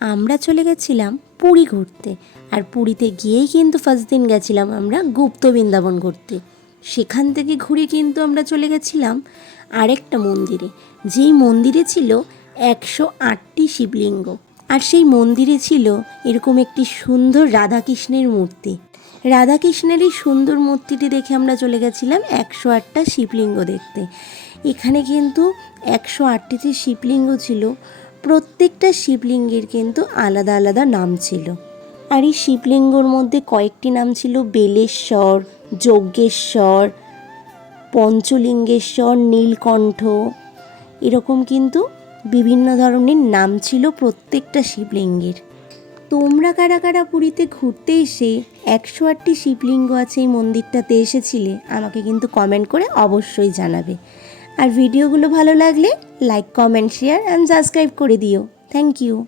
আমরা চলে গেছিলাম পুরী ঘুরতে। আর পুরীতে গিয়েই কিন্তু ফার্স্ট দিন গেছিলাম আমরা গুপ্ত বৃন্দাবন ঘুরতে। সেখান থেকে ঘুরে কিন্তু আমরা চলে গেছিলাম আরেকটা মন্দিরে, যেই মন্দিরে ছিল 108টি শিবলিঙ্গ। আর সেই মন্দিরে ছিল এরকম একটি সুন্দর রাধাকৃষ্ণের মূর্তি। রাধাকৃষ্ণের এই সুন্দর মূর্তিটি দেখে আমরা চলে গেছিলাম 108টা শিবলিঙ্গ দেখতে। এখানে কিন্তু 108টি শিবলিঙ্গ ছিল। প্রত্যেকটা শিবলিঙ্গের কিন্তু আলাদা আলাদা নাম ছিল। আর এই শিবলিঙ্গর মধ্যে কয়েকটি নাম ছিল বেলেশ্বর, যজ্ঞেশ্বর, পঞ্চলিঙ্গেশ্বর, নীলকণ্ঠ, এরকম কিন্তু বিভিন্ন ধরনের নাম ছিল প্রত্যেকটা শিবলিঙ্গের। তোমরা কারা কারা পুরীতে ঘুরতে এসে 108টি শিবলিঙ্গ আছে এই মন্দিরটাতে এসেছিলে আমাকে কিন্তু কমেন্ট করে অবশ্যই জানাবে। আর ভিডিওগুলো ভালো লাগলে like, comment, share and subscribe করে দিও। Thank you.